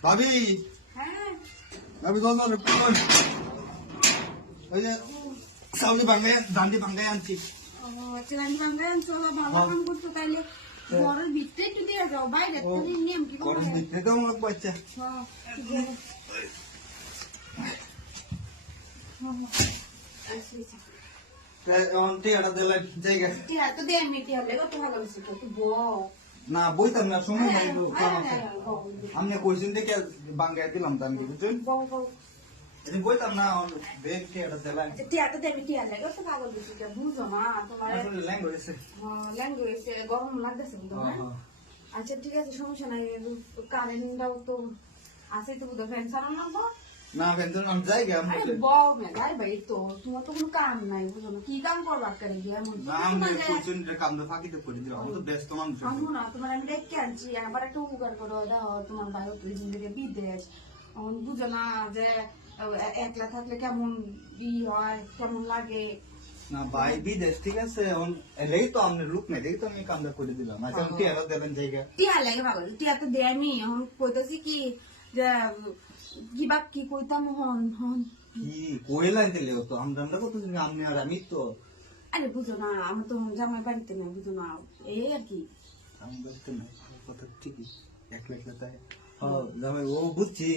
ভাবি হ্যাঁ ভাবি দোকান কোন ওই যে সাউলি ভাঙে দান্ডি ভাঙে আনছি চিরানি বাঙ্গায় চলো ভালো কাম করছো তাইলে ঘরের ভিতরে একটু দিয়ে যাও বাইরে তুমি নিয়ম কি গরম করে দিতে কেমন লাগবে বাচ্চা টিয়াটা দিলে জায়গা টিয়া তো দেন মিটি হলে কত ভালো হইছে তো বউ না বইতাম না সময় নাই তো আমি কইছেন দেখে বাঙ্গাই দিলাম দান বুঝছেন বউ বউ বইতাম না বেগ টিয়াটা দিলে টিয়া তো দেন মিটি হলে কত ভালো হইছে তো বুঝো না তোমার আসলে ল্যাঙ্গুয়েজ ল্যাঙ্গুয়েজ গরম লাগতেছে তোমার আচ্ছা ঠিক আছে সমস্যা নাই কারেন্টটাও তো আছে তো বুঝো ফ্যান চালানো না না ভেন্দ্র আমি জায়গা আমি আরে বউ মেঘাই ভাই তো তোমার তো কোনো কাম নাই বুঝো না কি কাম করবার করে গিয়ে এমন না আমি কইছেন যে কামটা ফাঁকিতে করে দিলাম আমি তো ব্যস্ত মানুষ আমি না তোমার আমি ডেকে আনছি আবার একটা উপকার করো দাও তোমার ভাই তুই জিন্দগি বিদেশ এখন বুঝো না যে একলা থাকলে কেমন হয় কেমন লাগে না ভাই বিদেশ ঠিক আছে এলেই তো আপনার লুক নেই দেখি তো আমি কামটা করে দিলাম আচ্ছা টিয়াটা দেবেন জায়গা টিয়া লাগে পাগল টিয়া তো দেয়নি এখন কইতেছি কি যে কিবা কি কইতাম হন হন কি কইলা দিলে তো আমরা কত আপনি আর আমি তো আরে বুঝো না আমি তো জামাই বাড়িতে না বুঝো না এই আর কি আমি বলতে না কথা ঠিকই একলা একলা তাই জামাই ও বুঝছি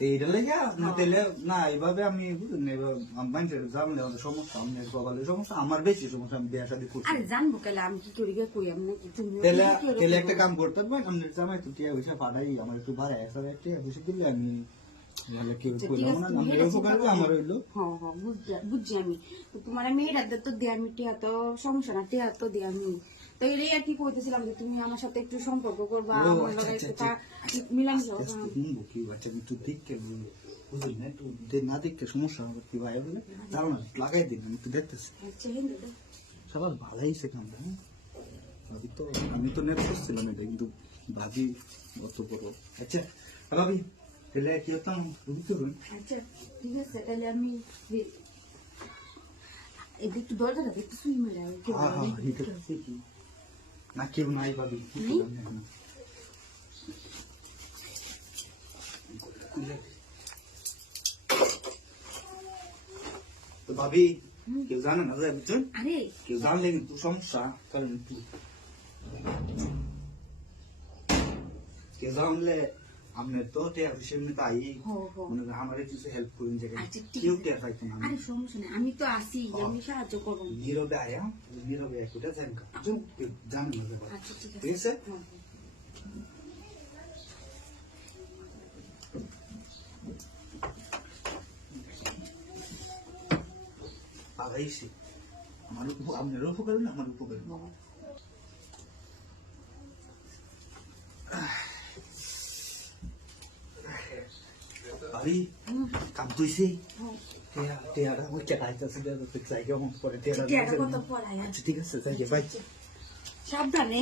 এইটা লেগে না তেলে না এইভাবে আমি বুঝুন না এবার মানুষের জামলে আমাদের সমস্যা আমি সকালের সমস্যা আমার বেশি সমস্যা আমি বিয়া শাদী করছি আরে জানবো কেলে আমি কি করি কই আমি নাকি তুমি তেলে তেলে একটা কাম করতে পারবেন আপনার জামাই তো টিয়া পয়সা পাঠাই আমার একটু ভাড়া একশো টিয়া পয়সা দিলে আমি ভালো কি করলাম না আমি উপকার আমার হইলো হ্যাঁ হ্যাঁ বুঝছি আমি তোমার মেয়েরা তো দিয়ে আমি টিয়া তো সমস্যা না টিয়া তো দিয়ে আমি তো এই আর কি কইতেছিলাম যে তুমি আমার সাথে একটু সম্পর্ক করবা আমার লগে একটু মিলাম কি বাচ্চা একটু দেখতে বুঝলি না একটু না দেখতে সমস্যা হবে কি ভাই বলে দাঁড়ো না লাগাই দিন আমি একটু দেখতেছি সবার ভালোই শেখাম আমি তো নেট করছিলাম এটা কিন্তু ভাবি অত বড় আচ্ছা ভাবি তাহলে কি হতাম বুঝতে পারবেন আচ্ছা ঠিক আছে তাহলে আমি একটু দরজাটা একটু শুই মেরে না কেউ নাই ভাবি তো ভাবি কেউ জানে না বুঝছেন আরে কেউ জানলে কিন্তু সমস্যা কারণ কেউ জানলে আপনি তো টিয়া হিসেবে তাই মনে করেন আমার কিছু হেল্প করুন জায়গায় কেউ টিয়া পাইতো না আরে সমস্যা নেই আমি তো আসি আমি সাহায্য করবো নীরবে আয়া নীরবে একটা জানেন না ব্যাপার আচ্ছা ঠিক ঠিক আছে আগাইছি আমার আপনার উপকার না আমার উপকার ভাবি কাম তুইছি টিয়াটা ওই চাইতেছে জায়গা মন করে টিয়াটা কত পড়ায় ঠিক আছে যাই ভাই সাবধানে